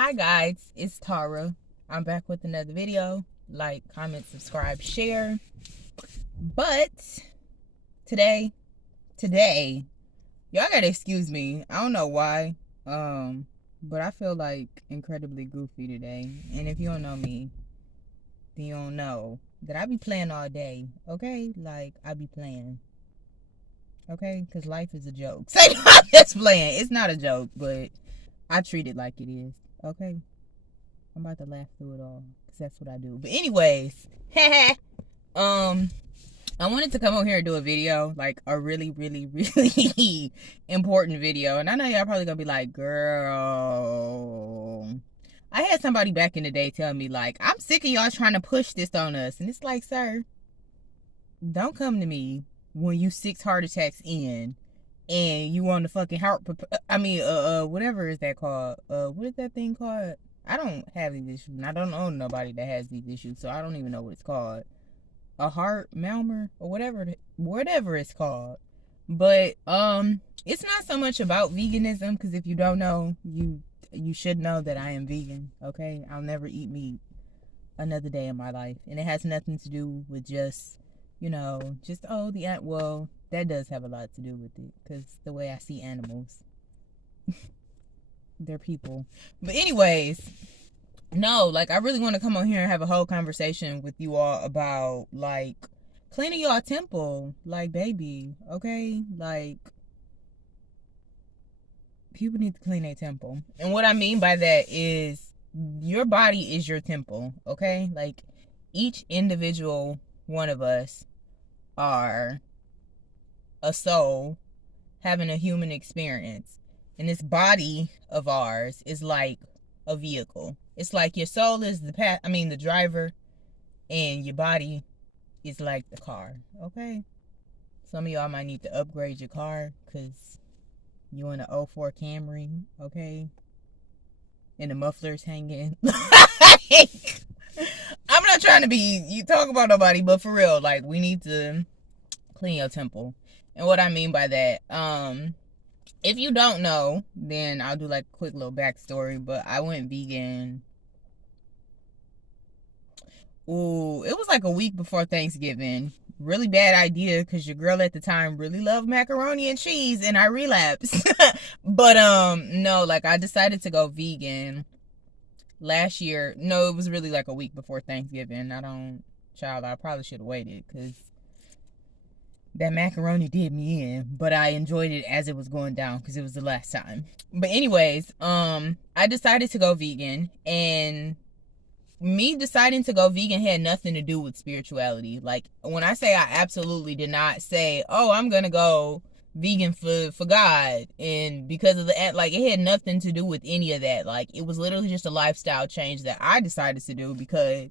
Hi guys, it's Tara. I'm back with another video. Like, comment, subscribe, share. But today, y'all gotta excuse me. I don't know why. But I feel like incredibly goofy today. And if you don't know me, then you don't know that I be playing all day. Okay? Like, I be playing. Okay? Because life is a joke. Say, I'm just playing. It's not a joke, but I treat it like it is. Okay? I'm about to laugh through it all because that's what I do. But anyways, I wanted to come over here and do a video, like a really, really, really important video. And I know y'all probably gonna be like, girl. I had somebody back in the day tell me, like, I'm sick of y'all trying to push this on us. And it's like, sir, don't come to me when you 6 heart attacks in and you on the fucking heart, whatever is that called? What is that thing called? I don't have these issues, and I don't own nobody that has these issues, so I don't even know what it's called. A heart murmur or whatever it's called. But it's not so much about veganism, because if you don't know, you should know that I am vegan. Okay, I'll never eat meat another day in my life, and it has nothing to do with just well, that does have a lot to do with it, because the way I see animals. They're people. But anyways, no, like, I really want to come on here and have a whole conversation with you all about, like, cleaning your temple. Like, baby, okay? Like, people need to clean their temple. And what I mean by that is your body is your temple, okay? Like, each individual one of us are a soul having a human experience. And this body of ours is like a vehicle. It's like your soul is the driver, and your body is like the car. Okay? Some of y'all might need to upgrade your car because you in a '04 Camry, okay? And the muffler's hanging. Like, I'm not trying to be you talk about nobody, but for real, like, we need to clean your temple. And what I mean by that, if you don't know, then I'll do like a quick little backstory. But I went vegan. Ooh, it was like a week before Thanksgiving. Really bad idea, because your girl at the time really loved macaroni and cheese, and I relapsed. But no, like, I decided to go vegan last year. No, it was really like a week before Thanksgiving. I probably should have waited, because that macaroni did me in, but I enjoyed it as it was going down because it was the last time. But anyways, I decided to go vegan, and me deciding to go vegan had nothing to do with spirituality. Like, when I say I absolutely did not say, oh, I'm gonna go vegan for God, and because of like, it had nothing to do with any of that. Like, it was literally just a lifestyle change that I decided to do because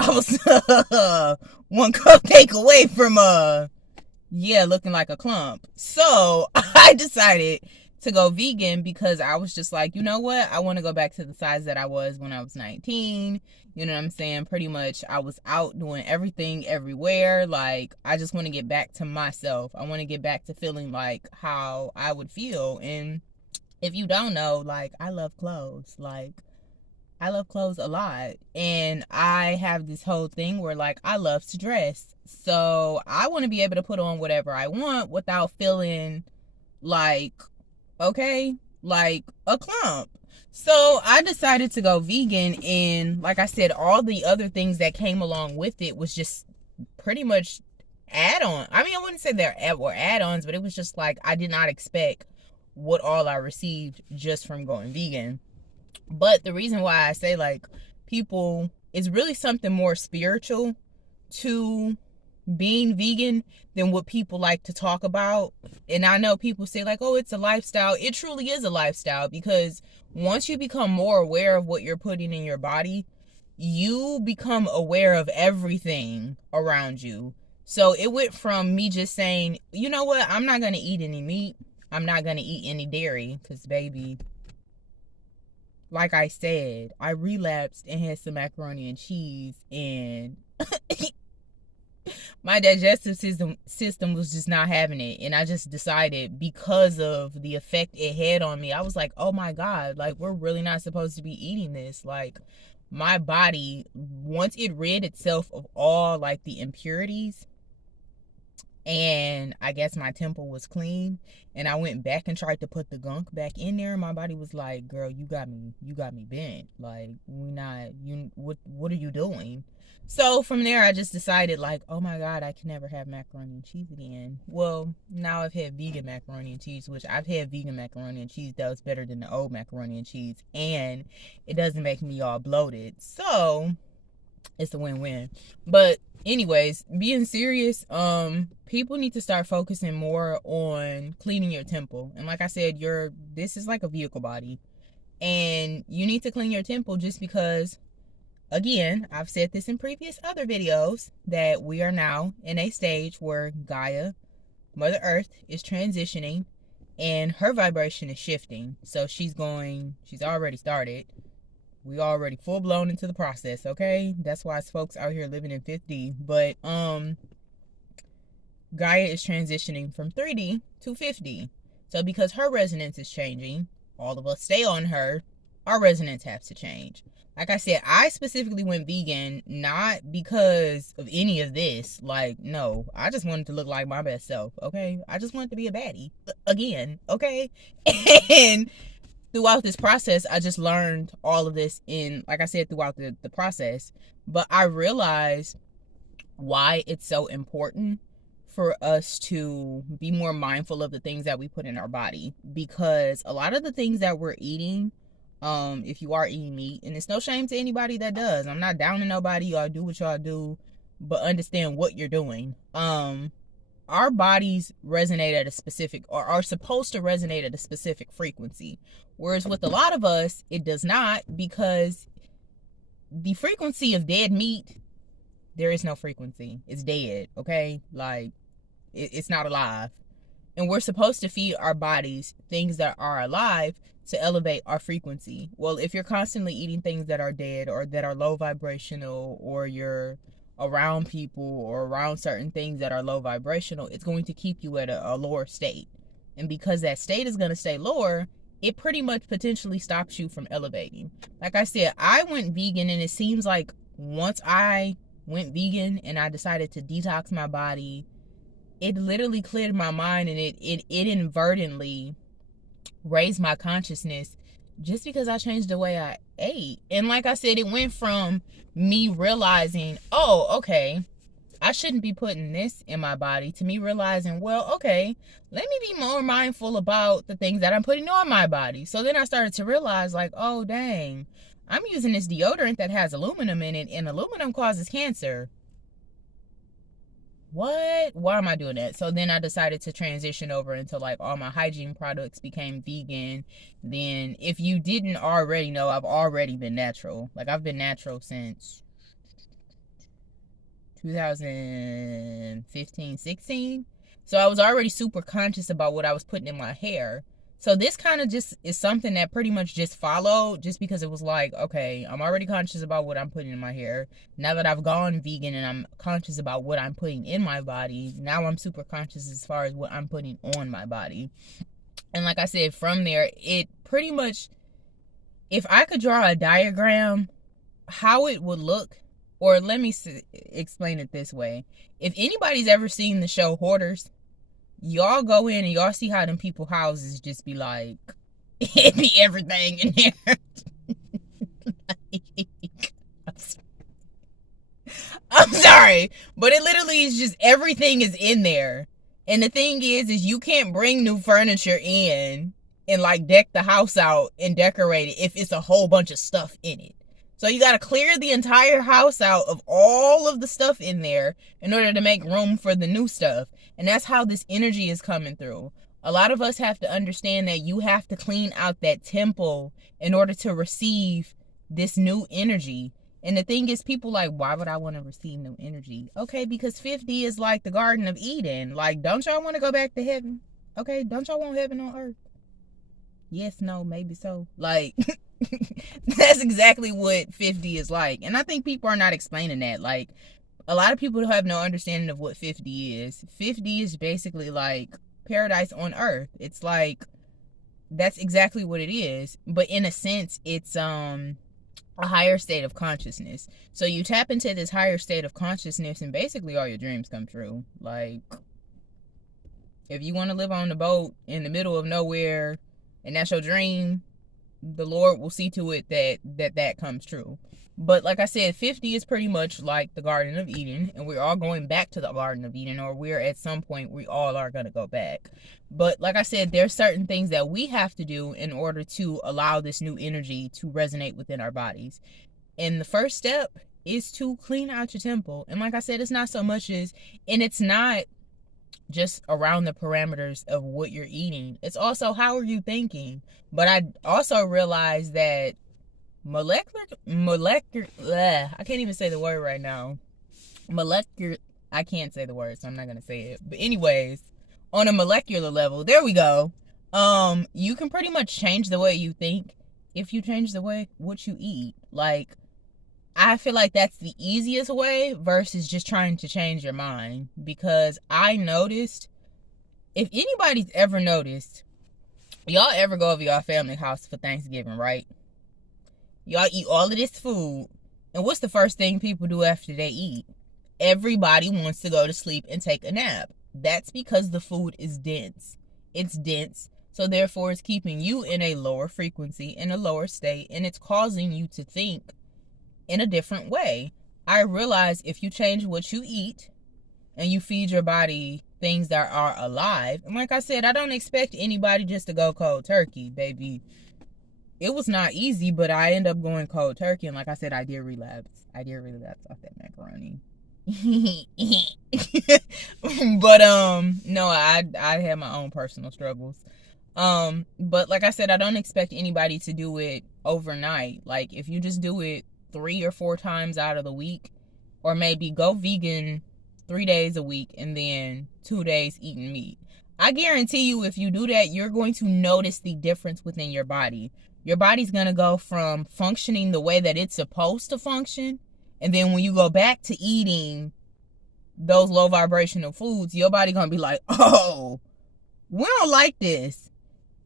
I was one cupcake away from looking like a clump. So I decided to go vegan because I was just like, you know what? I want to go back to the size that I was when I was 19. You know what I'm saying? Pretty much I was out doing everything everywhere. Like, I just want to get back to myself. I want to get back to feeling like how I would feel. And if you don't know, like, I love clothes. Like, I love clothes a lot, and I have this whole thing where, like, I love to dress, so I want to be able to put on whatever I want without feeling like, okay, like a clump. So I decided to go vegan, and like I said, all the other things that came along with it was just pretty much add-on. I mean, I wouldn't say were add-ons, but it was just like, I did not expect what all I received just from going vegan. But the reason why I say, like, people, it's really something more spiritual to being vegan than what people like to talk about. And I know people say, like, oh, it's a lifestyle. It truly is a lifestyle, because once you become more aware of what you're putting in your body, you become aware of everything around you. So it went from me just saying, you know what, I'm not going to eat any meat. I'm not going to eat any dairy, because, baby, like I said, I relapsed and had some macaroni and cheese, and my digestive system was just not having it. And I just decided, because of the effect it had on me, I was like, oh my God, like, we're really not supposed to be eating this. Like, my body, once it rid itself of all like the impurities, and I guess my temple was clean, and I went back and tried to put the gunk back in there, and my body was like, girl, you got me bent. Like, we not, you, what are you doing? So from there, I just decided, like, oh my God, I can never have macaroni and cheese again. Well, now I've had vegan macaroni and cheese, which I've had vegan macaroni and cheese that was better than the old macaroni and cheese, and it doesn't make me all bloated. So it's a win-win. But anyways, being serious, people need to start focusing more on cleaning your temple. And like I said, this is like a vehicle body, and you need to clean your temple, just because, again, I've said this in previous other videos, that we are now in a stage where Gaia, Mother Earth, is transitioning, and her vibration is shifting. So she's already started. We already full blown into the process, okay? That's why it's folks out here living in 5D. But Gaia is transitioning from 3D to 5D. So because her resonance is changing, all of us stay on her, our resonance has to change. Like I said, I specifically went vegan not because of any of this. Like, no, I just wanted to look like my best self, okay? I just wanted to be a baddie again, okay? And throughout this process, I just learned all of this like I said, throughout the process. But I realized why it's so important for us to be more mindful of the things that we put in our body. Because a lot of the things that we're eating, if you are eating meat, and it's no shame to anybody that does. I'm not downing nobody. Y'all do what y'all do, but understand what you're doing. Our bodies resonate at a specific, or are supposed to resonate at a specific frequency. Whereas with a lot of us, it does not, because the frequency of dead meat, there is no frequency. It's dead, okay? Like, it's not alive. And we're supposed to feed our bodies things that are alive to elevate our frequency. Well, if you're constantly eating things that are dead, or that are low vibrational, or you're around people or around certain things that are low vibrational, it's going to keep you at a lower state. And because that state is going to stay lower, it pretty much potentially stops you from elevating. Like I said, I went vegan, and it seems like once I went vegan and I decided to detox my body, it literally cleared my mind, and it inadvertently raised my consciousness, just because I changed the way I ate. And like I said, it went from me realizing, oh, okay, I shouldn't be putting this in my body, to me realizing, well, okay, let me be more mindful about the things that I'm putting on my body. So then I started to realize, like, oh, dang, I'm using this deodorant that has aluminum in it, and aluminum causes cancer. What? Why am I doing that? So then I decided to transition over into, like, all my hygiene products became vegan. Then, if you didn't already know, I've already been natural. Like, I've been natural since 2015, 16. So I was already super conscious about what I was putting in my hair. So this kind of just is something that pretty much just followed, just because it was like, okay, I'm already conscious about what I'm putting in my hair. Now that I've gone vegan and I'm conscious about what I'm putting in my body, now I'm super conscious as far as what I'm putting on my body. And like I said, from there, it pretty much, if I could draw a diagram, how it would look, or let me explain it this way. If anybody's ever seen the show Hoarders, y'all go in and y'all see how them people houses just be like, it be everything in there. Like, I'm sorry, but it literally is just, everything is in there. And the thing is you can't bring new furniture in and like deck the house out and decorate it if it's a whole bunch of stuff in it. So you got to clear the entire house out of all of the stuff in there in order to make room for the new stuff. And that's how this energy is coming through. A lot of us have to understand that you have to clean out that temple in order to receive this new energy. And the thing is, people like, why would I want to receive new energy? Okay, because 50 is like the Garden of Eden. Like, don't y'all want to go back to heaven? Okay, don't y'all want heaven on earth? Yes, no, maybe so. Like, that's exactly what 50 is like. And I think people are not explaining that. Like, a lot of people have no understanding of what 50 is. 50 is basically like paradise on earth. It's like, that's exactly what it is. But in a sense, it's a higher state of consciousness. So you tap into this higher state of consciousness and basically all your dreams come true. Like, if you want to live on the boat in the middle of nowhere and that's your dream, the Lord will see to it that comes true. But like I said, 50 is pretty much like the Garden of Eden, and we're all going back to the Garden of Eden, or we're at some point, we all are going to go back. But like I said, there's certain things that we have to do in order to allow this new energy to resonate within our bodies. And the first step is to clean out your temple. And like I said, it's not so much as, and it's not just around the parameters of what you're eating. It's also, how are you thinking? But I also realized that I can't even say the word right now. I can't say the word, so I'm not gonna say it. But anyways, on a molecular level, there we go. You can pretty much change the way you think if you change the way what you eat. Like, I feel like that's the easiest way versus just trying to change your mind. Because I noticed, if anybody's ever noticed, y'all ever go over y'all family house for Thanksgiving, right? Y'all eat all of this food, and what's the first thing people do after they eat? Everybody wants to go to sleep and take a nap. That's because the food is dense. It's dense, so therefore it's keeping you in a lower frequency, in a lower state, and it's causing you to think in a different way. I realize if you change what you eat and you feed your body things that are alive, and like I said, I don't expect anybody just to go cold turkey, baby. It was not easy, but I ended up going cold turkey, and like I said, I did relapse off that macaroni. But no, I had my own personal struggles. But like I said, I don't expect anybody to do it overnight. Like, if you just do it 3 or 4 times out of the week, or maybe go vegan 3 days a week and then 2 days eating meat, I guarantee you, if you do that, you're going to notice the difference within your body. Your body's going to go from functioning the way that it's supposed to function, and then when you go back to eating those low vibrational foods, your body going to be like, oh, we don't like this.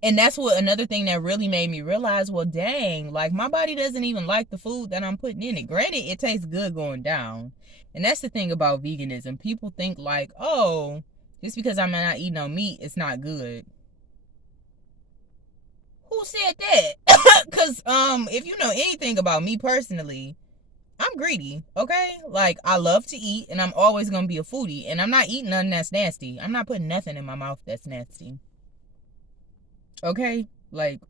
And that's what, another thing that really made me realize, well, dang, like, my body doesn't even like the food that I'm putting in it. Granted, it tastes good going down. And that's the thing about veganism. People think like, oh, just because I'm not eating no meat, it's not good. Who said that? Because if you know anything about me personally, I'm greedy, okay? Like, I love to eat, and I'm always going to be a foodie. And I'm not eating nothing that's nasty. I'm not putting nothing in my mouth that's nasty. Okay? Like,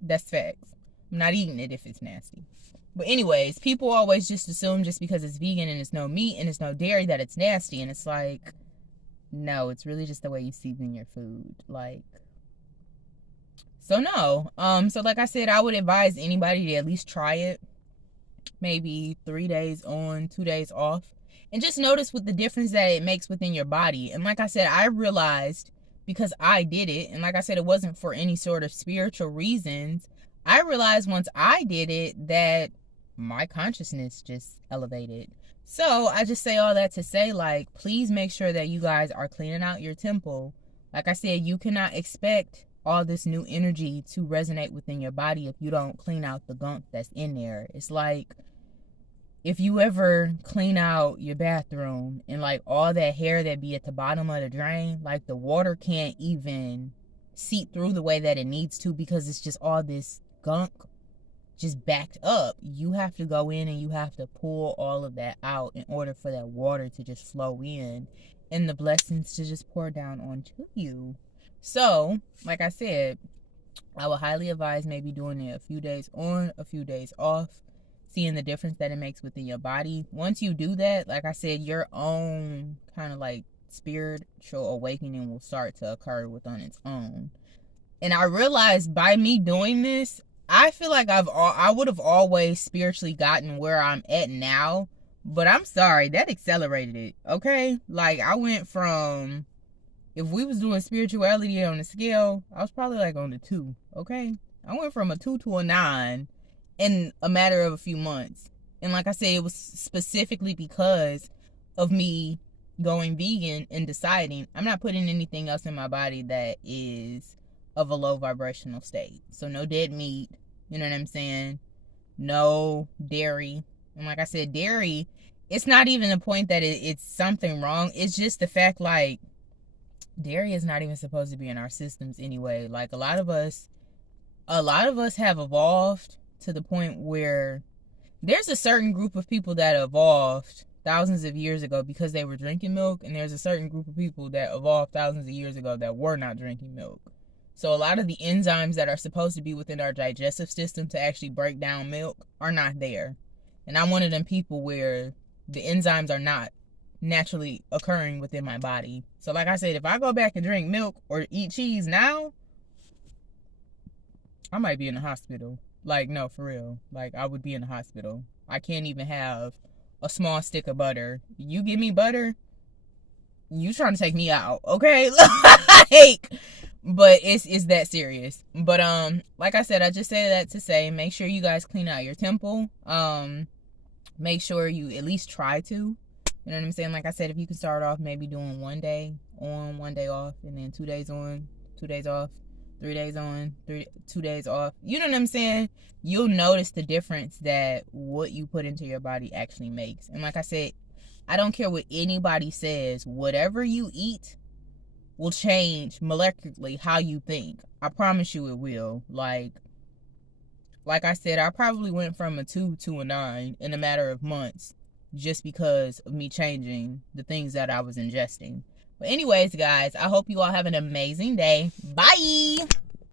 that's facts. I'm not eating it if it's nasty. But anyways, people always just assume just because it's vegan and it's no meat and it's no dairy that it's nasty. And it's like, no, it's really just the way you season your food. Like, so no. So like I said, I would advise anybody to at least try it. Maybe 3 days on, 2 days off. And just notice what the difference that it makes within your body. And like I said, I realized, because I did it, and like I said, it wasn't for any sort of spiritual reasons. I realized once I did it that my consciousness just elevated. So I just say all that to say, like, please make sure that you guys are cleaning out your temple. Like I said, you cannot expect all this new energy to resonate within your body if you don't clean out the gunk that's in there. It's like, if you ever clean out your bathroom and like all that hair that be at the bottom of the drain, like the water can't even seep through the way that it needs to because it's just all this gunk just backed up. You have to go in and you have to pull all of that out in order for that water to just flow in and the blessings to just pour down onto you. So, like I said, I would highly advise maybe doing it a few days on, a few days off, seeing the difference that it makes within your body. Once you do that, like I said, your own kind of like spiritual awakening will start to occur within its own. And I realized by me doing this, I feel like I would have always spiritually gotten where I'm at now, but I'm sorry, that accelerated it, okay? Like, I went from, if we was doing spirituality on the scale, I was probably like on the 2, okay? I went from a 2 to a 9 in a matter of a few months. And like I said, it was specifically because of me going vegan and deciding I'm not putting anything else in my body that is of a low vibrational state. So no dead meat, you know what I'm saying? No dairy. And like I said, dairy, it's not even the point that it's something wrong. It's just the fact, like, dairy is not even supposed to be in our systems anyway. Like, a lot of us have evolved to the point where there's a certain group of people that evolved thousands of years ago because they were drinking milk, and there's a certain group of people that evolved thousands of years ago that were not drinking milk. So a lot of the enzymes that are supposed to be within our digestive system to actually break down milk are not there. And I'm one of them people where the enzymes are not naturally occurring within my body. So like I said, if I go back and drink milk or eat cheese now, I might be in the hospital. Like, no, for real. Like, I would be in the hospital. I can't even have a small stick of butter. You give me butter, you trying to take me out, okay? Like, but it's that serious. But like I said, I just say that to say, make sure you guys clean out your temple. Make sure you at least try to. You know what I'm saying? Like I said, if you can start off maybe doing 1 day on, 1 day off, and then 2 days on, 2 days off, 3 days on, 2 days off. You know what I'm saying? You'll notice the difference that what you put into your body actually makes. And like I said, I don't care what anybody says. Whatever you eat will change molecularly how you think. I promise you it will. Like I said, I probably went from a 2 to a 9 in a matter of months just because of me changing the things that I was ingesting. But anyways, guys, I hope you all have an amazing day. Bye!